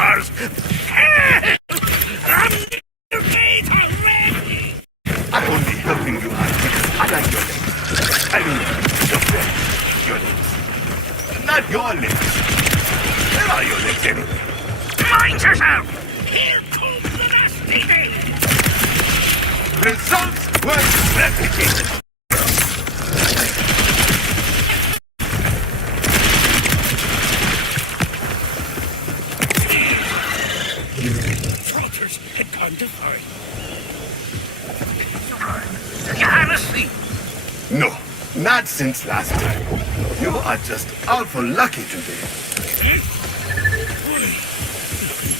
stars! Help! I'm near your gate already! I'm only helping you out because I like your legs. I mean, your legs. Not your legs. Where are your legs anyway? Mind yourself! Here comes the nasty day! Results were replicated. Trotters had gone to fight. You had a sleep. No, not since last time. You are just awful lucky today.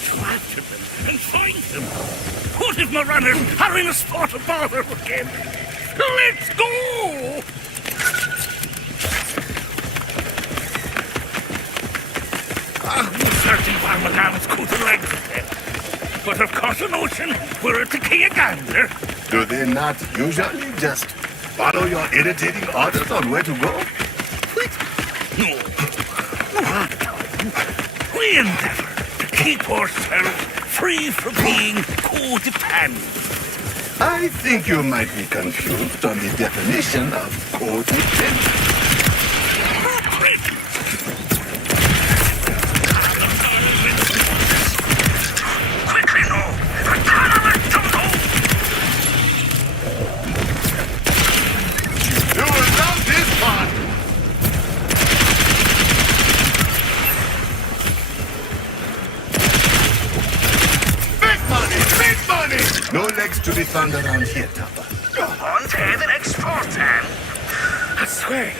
To after them and find them. What if my runners are in a spot of bother again? Let's go! We searching for McGann's coat and legs again. But of course an ocean, we're at the key of gander. Do they not usually just follow your irritating orders on where to go? No. What time? We endeavor to keep ourselves free from being codependent. I think you might be confused on the definition of codependent. Quickly, no! I can't let them go! You will love this part! Big money! No legs to be found around here, Topper. On to the next sport, then. I swear,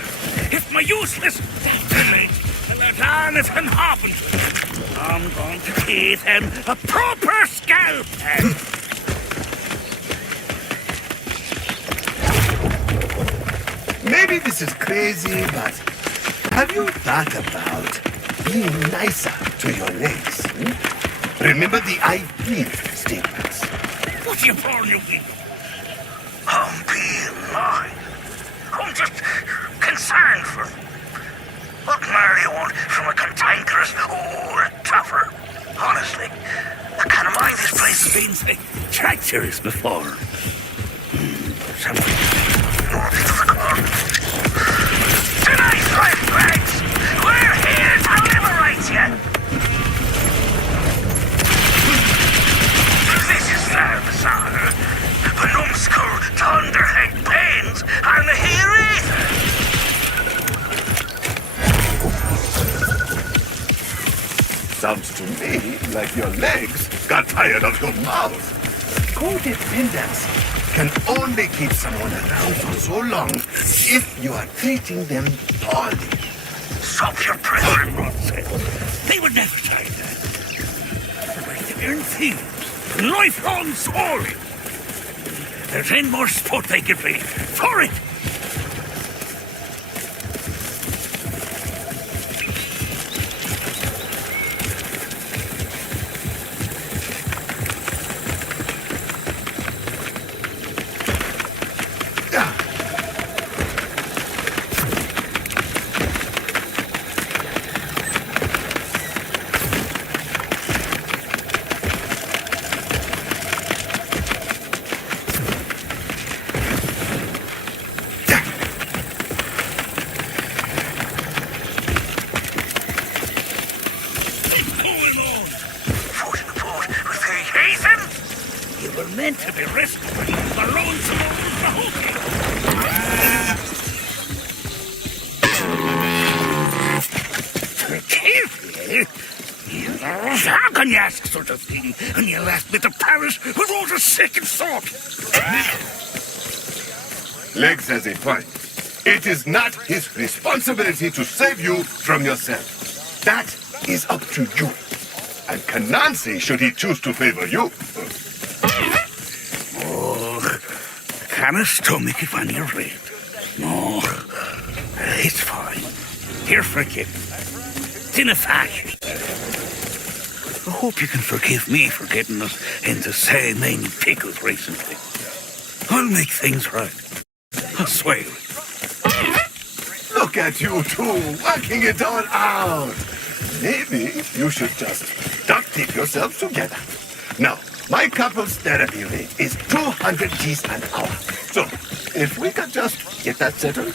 if my useless village and let on it can happen to them, I'm going to give him a proper scalping. Maybe this is crazy, but have you thought about being nicer to your legs? Remember the I give statements. What do you call you with? I'm being mine. I'm just concerned for what more you want from a cantankerous or a tougher. Honestly, I can't mind this place has been treacherous before. Something naughty to the core. Tonight, right, Rex, we're here to liberate you. This is their bizarre. The numbskull, thunderhead pains, and the hereafter. Sounds to me like your legs got tired of your mouth. Codependence can only keep someone around for so long if you are treating them poorly. Stop your pressure nonsense. They would never try that. They're in thieves, lifelong story. There's any more sport they could be. For it! Meant to be rescued the lonesome old Mahogany. Carefully. How can you ask such a thing when you left me to Paris who wrote a second thought? Legs has a point. It is not his responsibility to save you from yourself. That is up to you. And Canansi should he choose to favor you. Can I stomach it when you're red? No, it's fine. Here, forgive me. It's in a fashion. I hope you can forgive me for getting us into so many pickles recently. I'll make things right. I swear. Look at you two, working it all out. Maybe you should just duct tape yourselves together. Now, my couple's therapy rate is 200 Gs an hour. So, if we could just get that settled.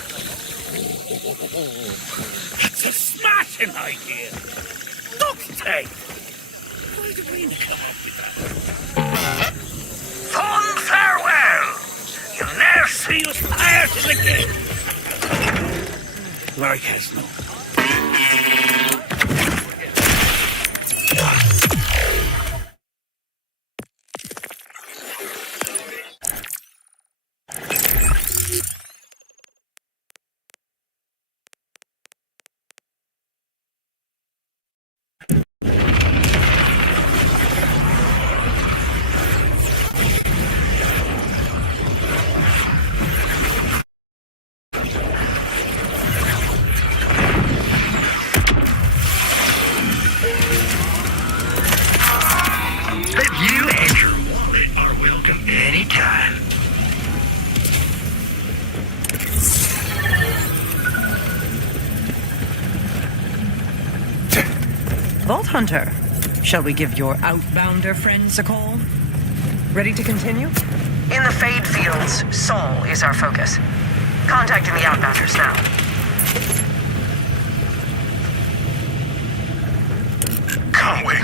It's a smashing idea. Duct tape. Why did we not come up with that? Fond farewell. You'll never see us parted again. Like as no. Vault Hunter, shall we give your outbounder friends a call? Ready to continue? In the Fade Fields, Sol is our focus. Contacting the outbounders now. Conway,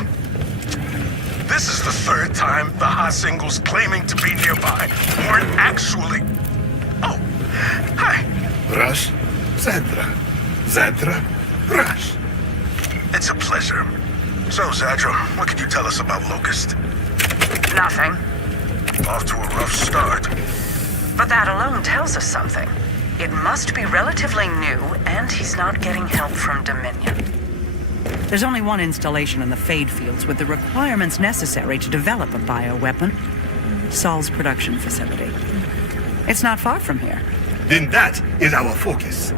this is the third time the hot singles claiming to be nearby weren't actually... Oh, hi. Rush, Zadra. Zadra, Rush. It's a pleasure. So, Zadra, what can you tell us about Locust? Nothing. Off to a rough start. But that alone tells us something. It must be relatively new, and he's not getting help from Dominion. There's only one installation in the Fade Fields with the requirements necessary to develop a bioweapon. Sol's production facility. It's not far from here. Then that is our focus.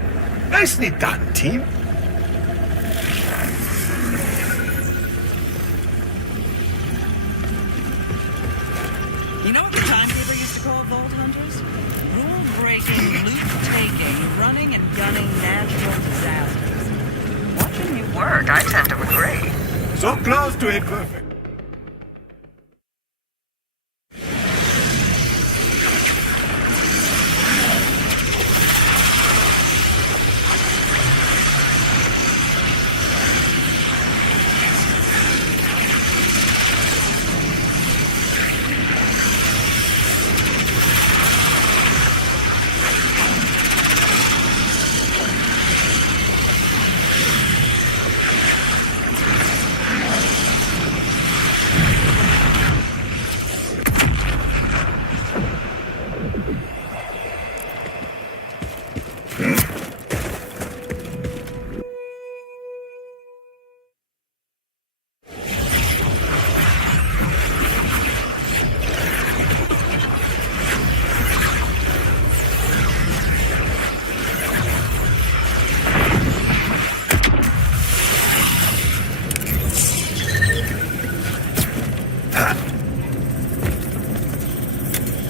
Nicely done, team. You know what the timekeeper used to call Vault Hunters? Rule-breaking, loot-taking, running and gunning natural disasters. Watching you Work, I tend to agree. So close to it, perfect.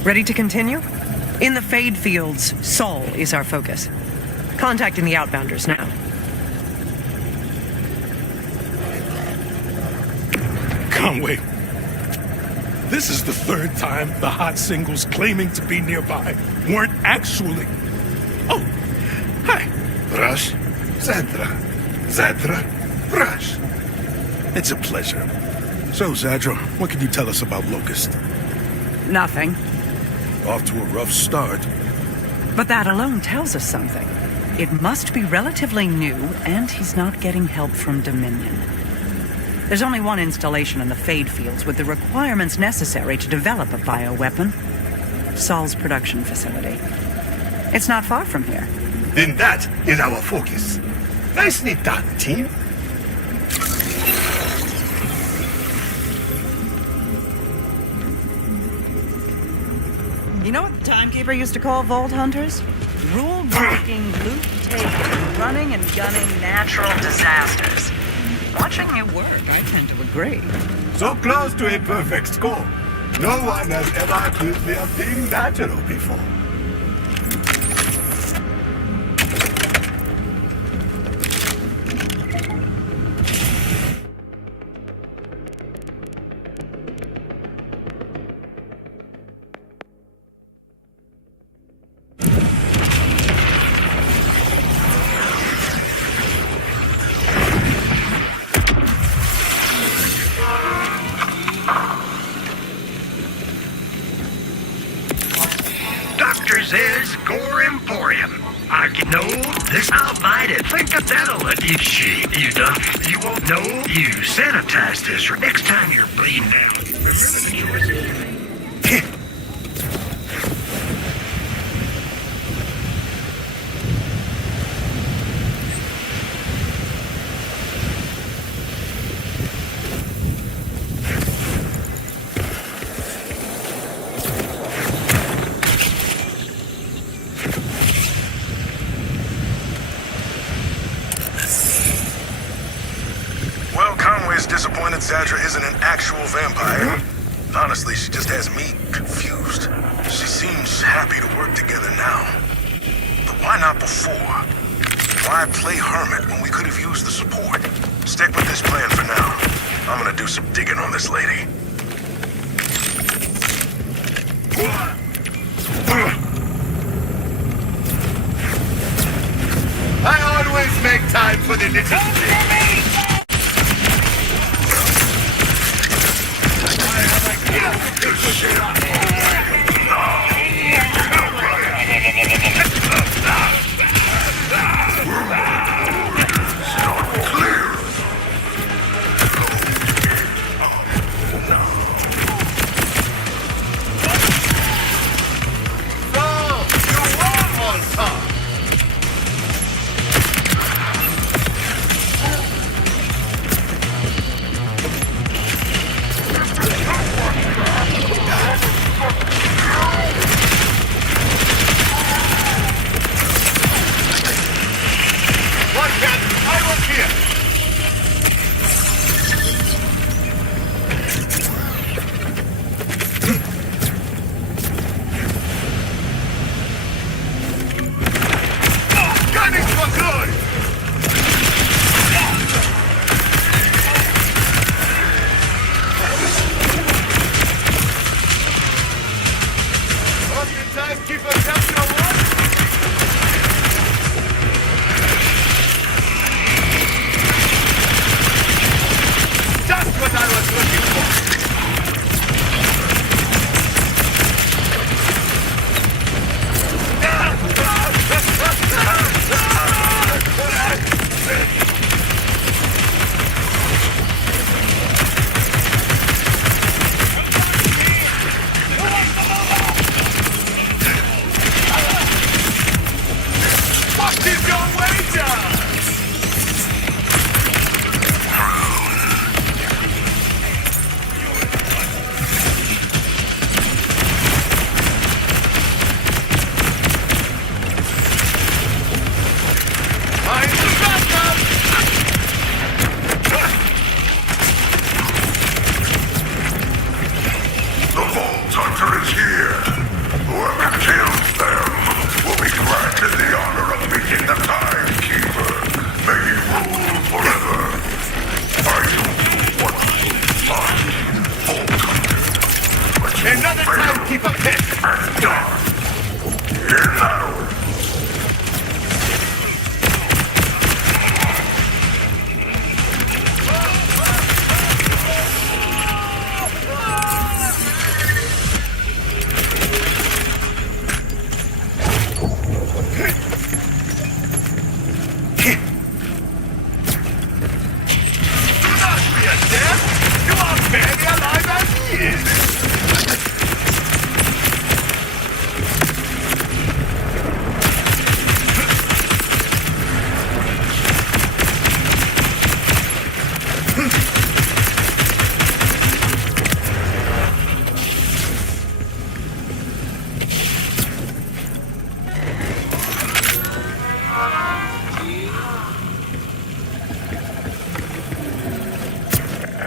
Ready to continue? In the Fade Fields, Sol is our focus. Contacting the outbounders now. Conway, this is the third time the hot singles claiming to be nearby weren't actually... Oh, hi. Rush, Zadra. Zadra, Rush. It's a pleasure. So, Zadra, what can you tell us about Locust? Nothing. Off to a rough start. But that alone tells us something. It must be relatively new, and he's not getting help from Dominion. There's only one installation in the Fade Fields with the requirements necessary to develop a bioweapon. Sol's production facility. It's not far from here. Then that is our focus. Nicely done, team. You know what the timekeeper used to call Vault Hunters? Rule-breaking, loot-taking, running and gunning natural disasters. Watching you work, I tend to agree. So close to a perfect score. No one has ever accused me of being natural before. says Gore Emporium. I can know this. I'll bite it. Think that that'll let you shit. You done? You won't know. You sanitize this for next time you're bleeding out. Remember the choices. Disappointed Zadra isn't an actual vampire. Honestly, she just has me confused. She seems happy to work together now. But why not before? Why play hermit when we could have used the support? Stick with this plan for now. I'm gonna do some digging on this lady. I always make time for the little things.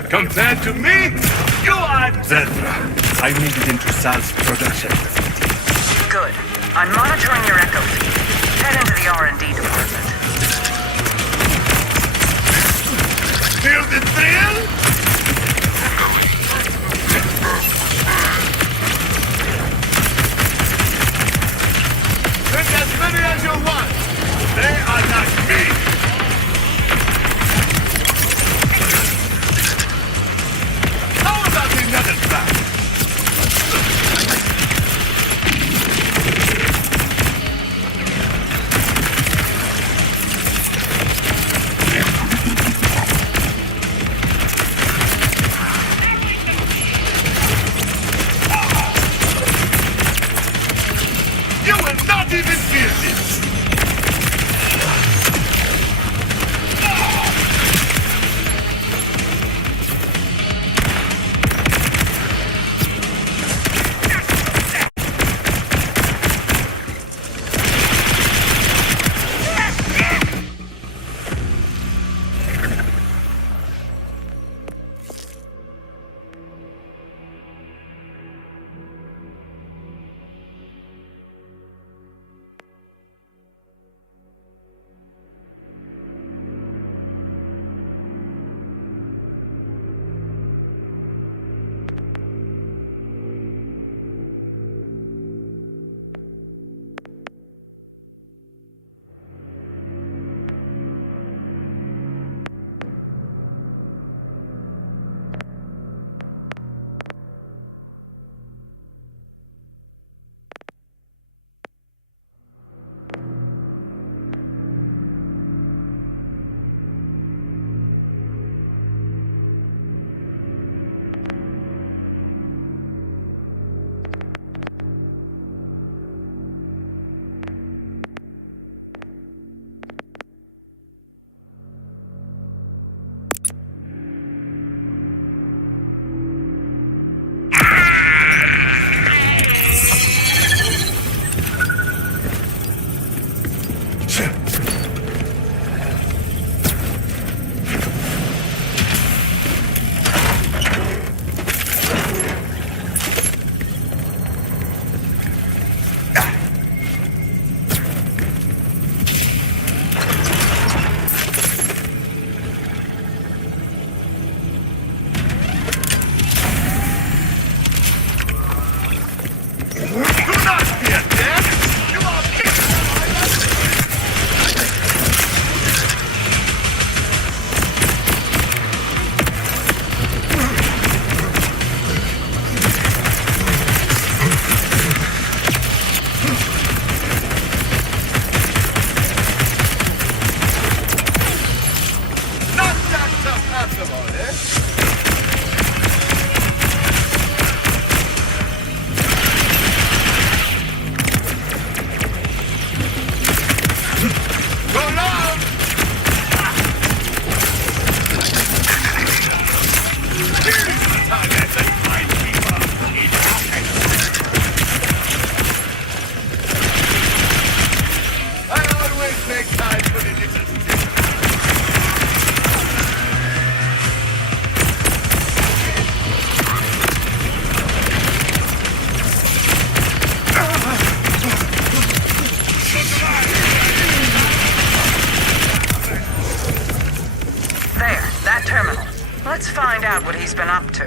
Compared to me, you are Zedra. I made it into Sal's production. Good. I'm monitoring your echo feed. Head into the R&D department. Feel the thrill? Take as many as you want. They are not me. Another back. he's been up to.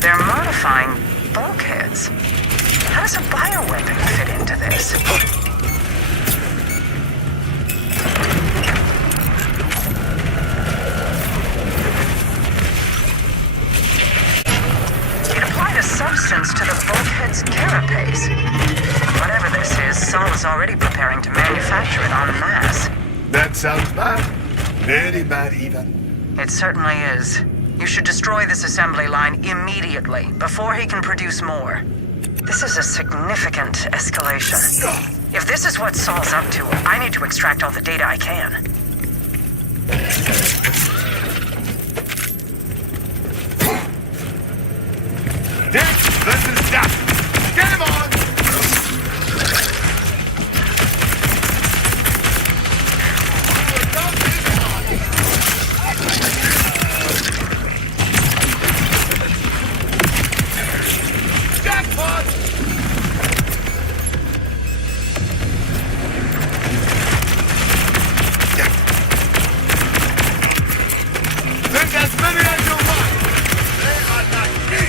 They're modifying bulkheads. How does a bioweapon fit into this? It applied a substance to the bulkhead's carapace. Whatever this is, Saul is already preparing to manufacture it en masse. That sounds bad. Very bad even. It certainly is. You should destroy this assembly line immediately, before he can produce more. This is a significant escalation. If this is what Saul's up to, I need to extract all the data I can. Dick, this is Duck. Get him on! Jackpot! Send as many as you want! They are not me!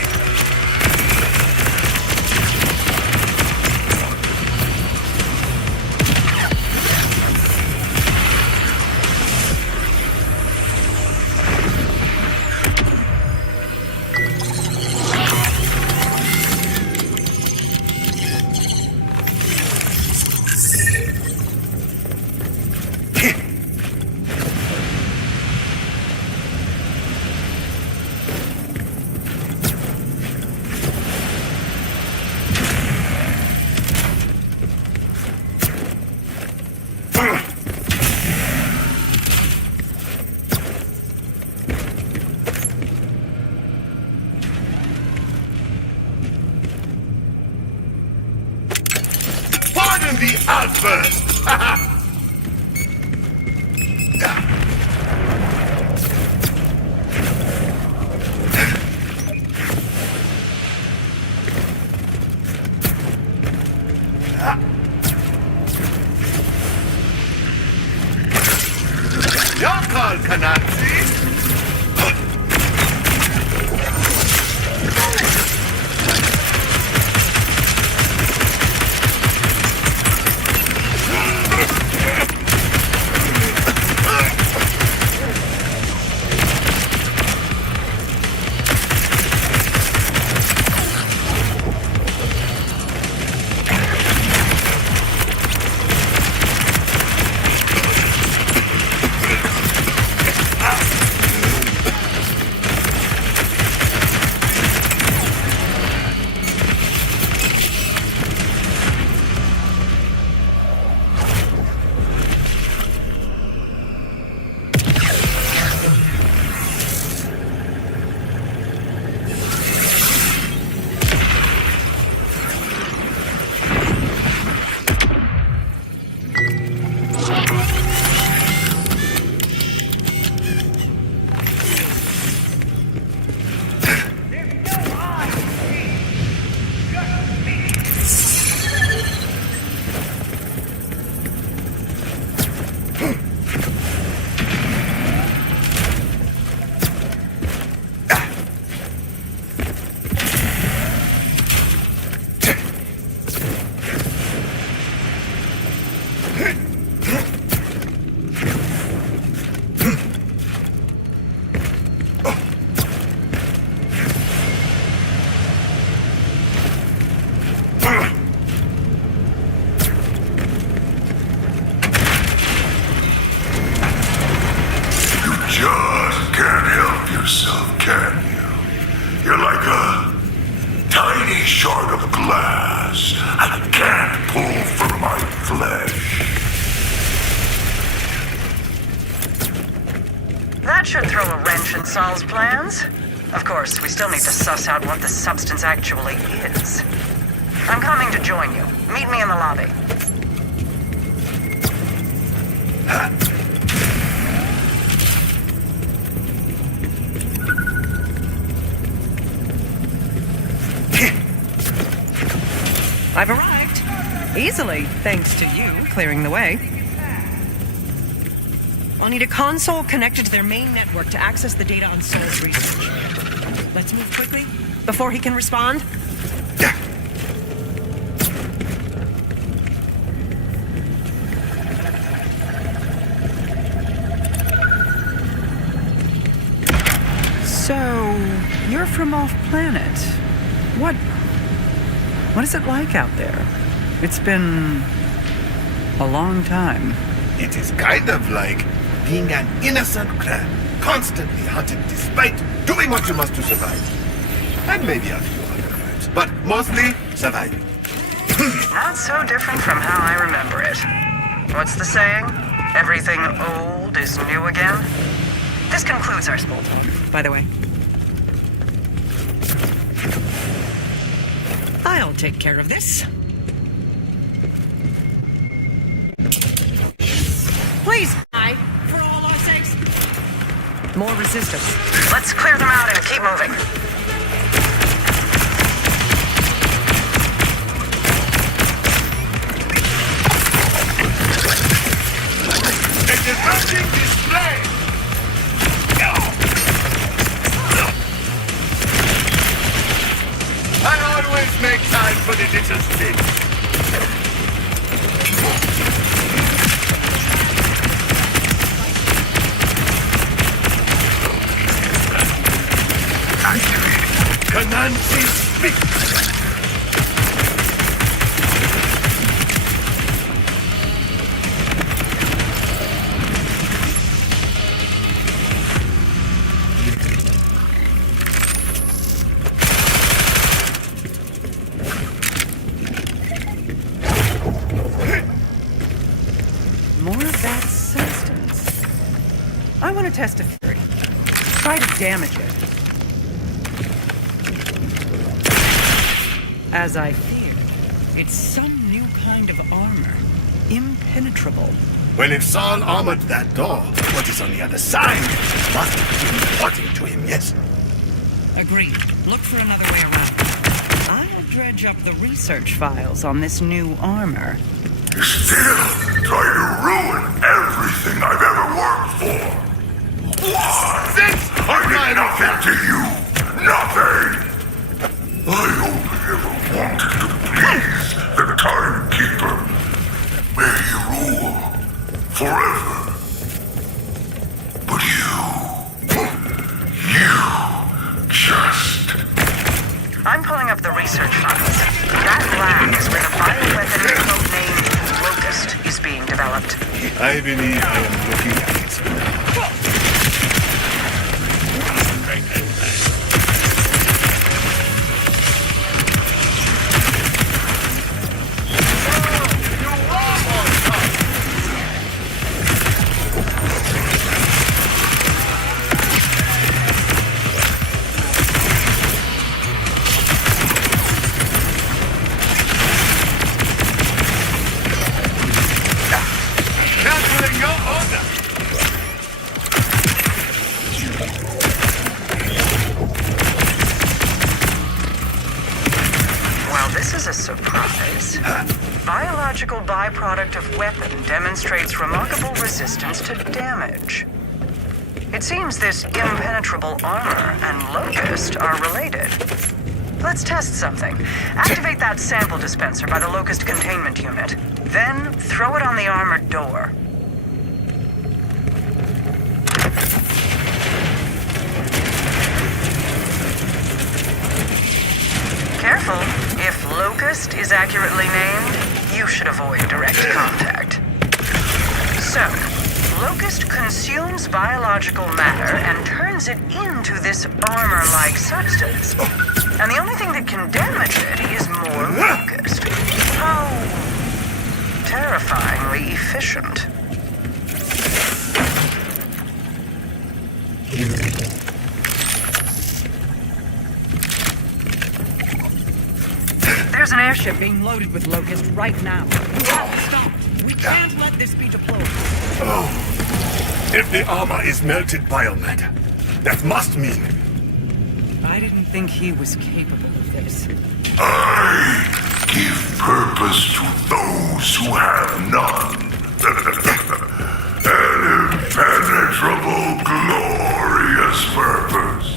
Pardon the outburst! Your call, Kanatsi! Just can't help yourself, can you? You're like a tiny shard of glass I can't pull from my flesh. That should throw a wrench in Saul's plans. Of course, we still need to suss out what the substance actually is. I'm coming to join you. Meet me in the lobby. I've arrived. Easily, thanks to you clearing the way. I'll need a console connected to their main network to access the data on Saul's research. Let's move quickly before he can respond. So, you're from off-planet. What is it like out there? It's been a long time. It is kind of like being an innocent crab, constantly hunted despite doing what you must to survive. And maybe a few other crimes, but mostly surviving. Not so different from how I remember it. What's the saying? Everything old is new again? This concludes our small talk, by the way. I'll take care of this. Please, for all our sakes. More resistance. Let's clear them out and keep moving. A diverting display! I always make time for the little things. Canansi speak! More of that substance. I want to test a theory. Try to damage it. As I feared, it's some new kind of armor. Impenetrable. When if Saul armored that door, what is on the other side must be important to him, yes? Agreed. Look for another way around. I'll dredge up the research files on this new armor. You still try to ruin everything I've ever worked for. Why? Since I did nothing to you. Nothing. I only ever wanted to please the Timekeeper. May he rule forever. But you just... I'm pulling up the research files. That lab is where the bioweapon codenamed Locust is being developed. I believe I am looking at it now. A surprise. Biological byproduct of weapon demonstrates remarkable resistance to damage. It seems this impenetrable armor and Locust are related. Let's test something. Activate that sample dispenser by the Locust containment unit. Then throw it on the armored door. Careful. If Locust is accurately named, you should avoid direct contact. So, Locust consumes biological matter and turns it into this armor-like substance. And the only thing that can damage it is more Locust. How terrifyingly efficient. There's an airship being loaded with Locust right now. You have to stop. We can't let this be deployed. Oh. If the armor is melted biomatter, that must mean... I didn't think he was capable of this. I give purpose to those who have none. An impenetrable, glorious purpose.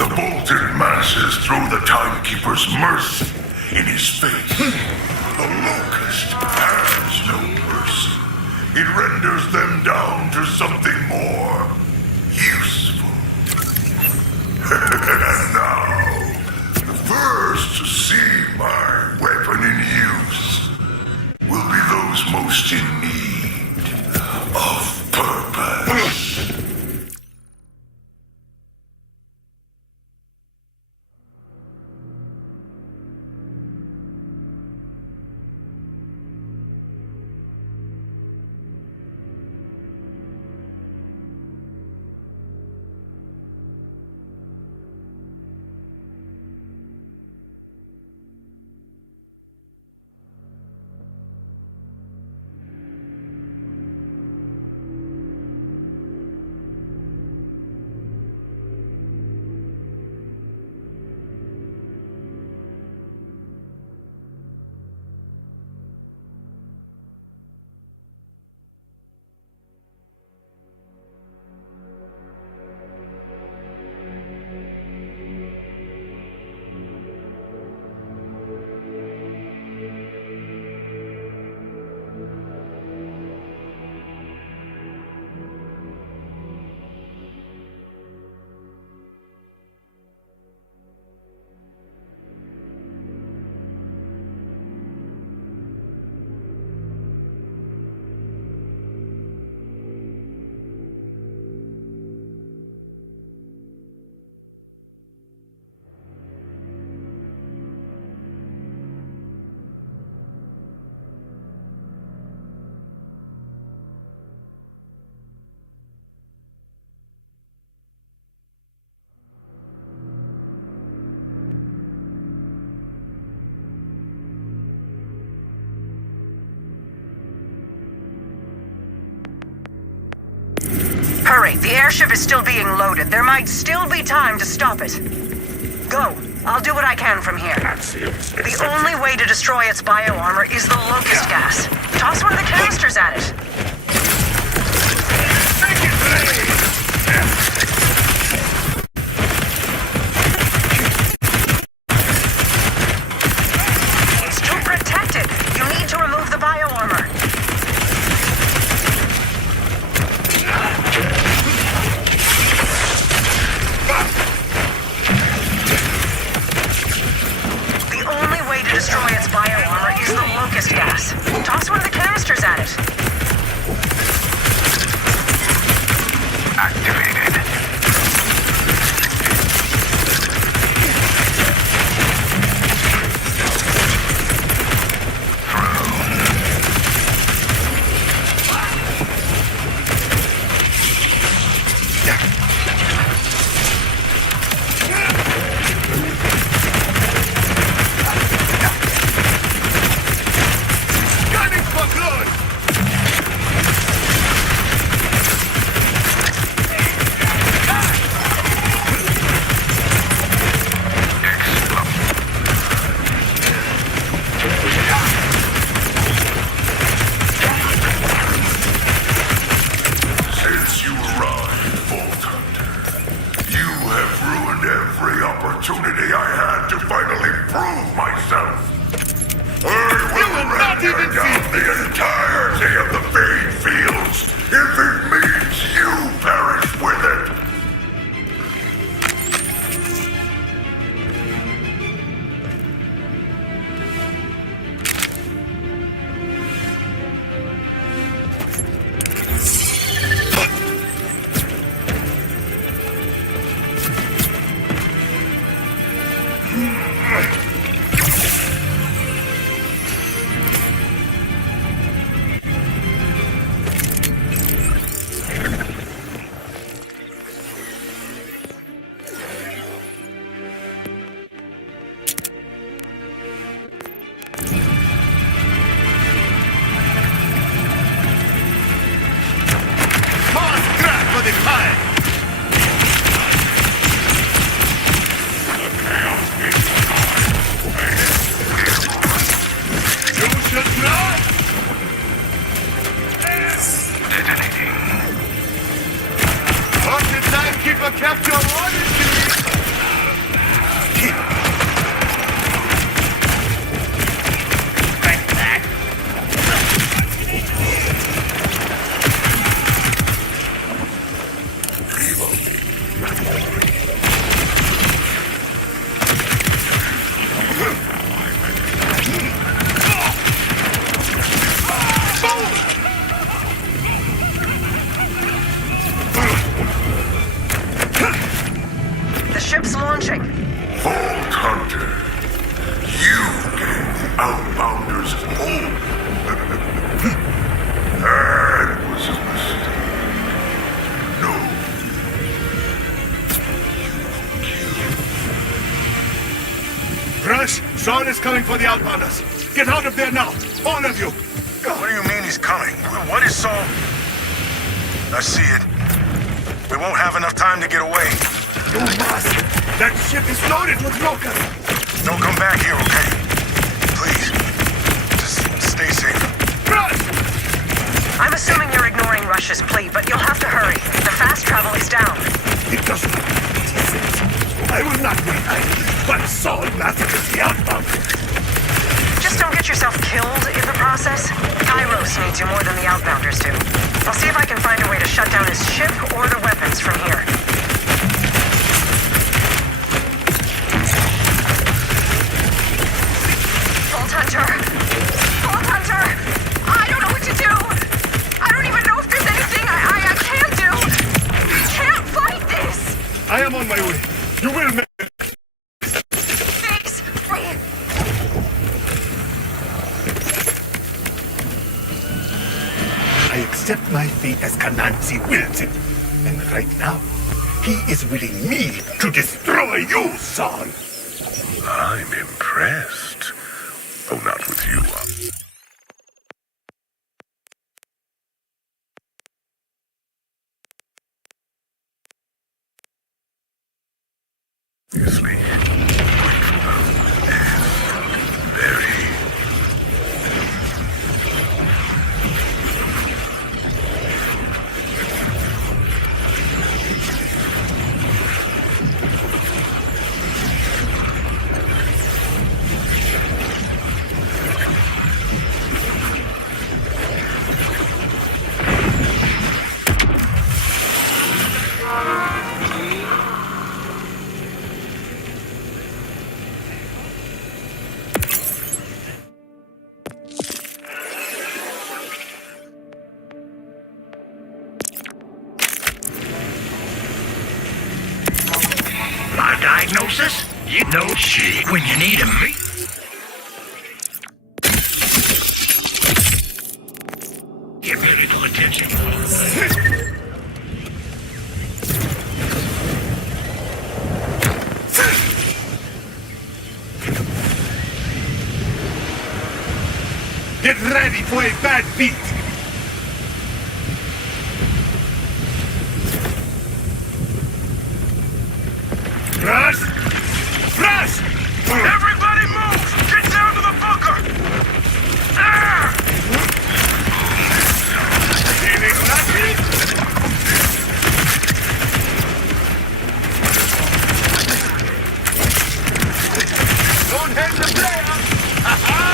The bolted masses throw the Timekeeper's mercy in his face. The Locust has no mercy. It renders them down to something more useful. And now, the first to see my weapon in use will be those most in need of purpose. Hurry, the airship is still being loaded. There might still be time to stop it. Go. I'll do what I can from here. The only way to destroy its bioarmor is the locust gas. Toss one of the canisters at it. It's too protected. You need to remove the bioarmor. Destroy its bioarmor is the locust gas. Toss one of the canisters at it. detonating. What the timekeeper kept your orders to me? The ship's launching. Vault Hunter, you gave the Outbounders hope. That was a mistake. No. Rush, Sean is coming for the Outbounders. Get out of there now, all of you. What do you mean he's coming? What is Saul? I see it. We won't have enough time to get away. You must. That ship is loaded with locusts. Don't come back here, okay? Please. Just stay safe. Rush! I'm assuming you're ignoring Rush's plea, but you'll have to hurry. The fast travel is down. It doesn't matter what he says. I will not wait idly, but Saul massacres the Outbounders. Just don't get yourself killed in the process. Kairos needs you more than the Outbounders do. I'll see if I can find a way to shut down his ship or the weapons from here. Vault Hunter! Vault Hunter! I don't know what to do! I don't even know if there's anything I can do! I can't fight this! I am on my way. You will make it. Thanks! I accept my fate as Kananzi wills it. And right now, he is willing me to destroy you, Saul. I'm impressed. Oh, not with you. Obviously, grateful and very. My diagnosis? You know shit when you need 'em. Get ready for attention. Get ready for a bad beat. Rush! Rush! Everybody move! Get down to the bunker! Ah! Feeling lucky? Don't hit the player! Ha-ha!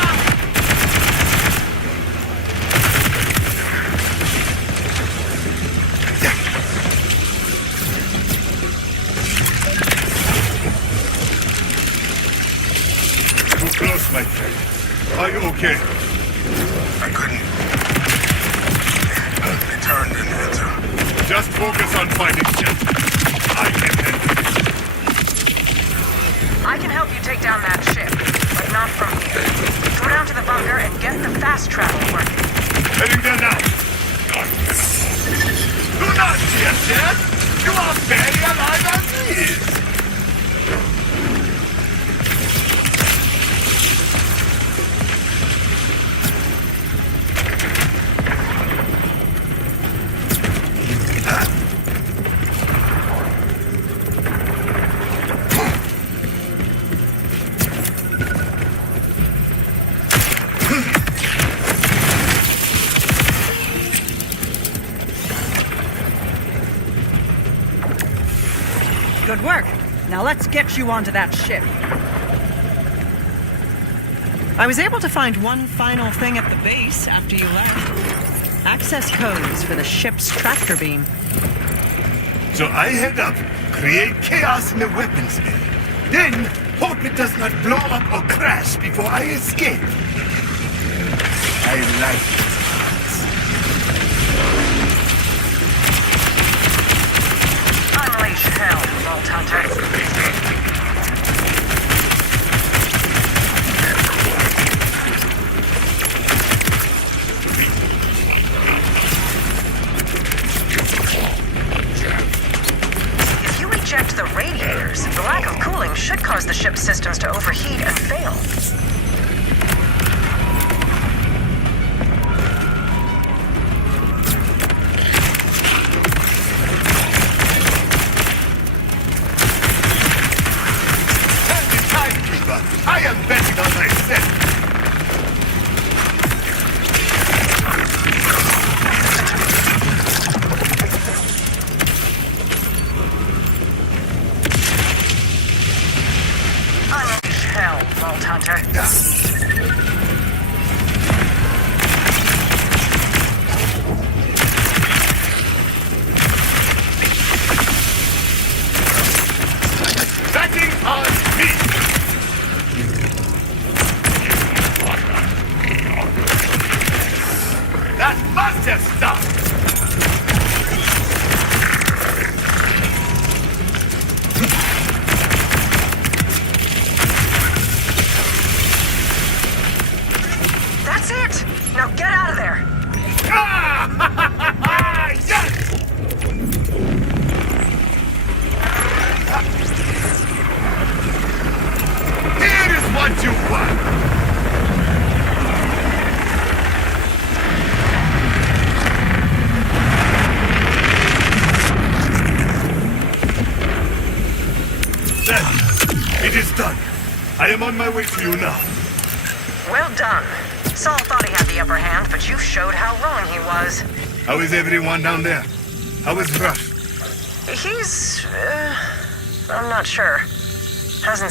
Too close, my friend. Are you okay? I couldn't. They turned and had Just focus on finding shelter. I can help you. I can help you take down that ship, but not from here. Go down to the bunker and get the fast travel working. Heading there now. Do not fear, Dad. You are very alive as is. Good work. Now let's get you onto that ship. I was able to find one final thing at the base after you left. Access codes for the ship's tractor beam. So I head up, create chaos in the weapons bay. Then, hope it does not blow up or crash before I escape. I like it. Unleash hell, Vault Hunter. Eject the radiators. The lack of cooling should cause the ship's systems to overheat and fail. Stand in time, Keeper. I am betting on myself. Vault Hunter. Betting on me! That must have stopped! That's it! Now get out of there! Yes! Here is what you want! Then, it is done. I am on my way to you now. Well done. Saul thought he had the upper hand, but you showed how wrong he was. How is everyone down there? How is Rush? He's... I'm not sure. Hasn't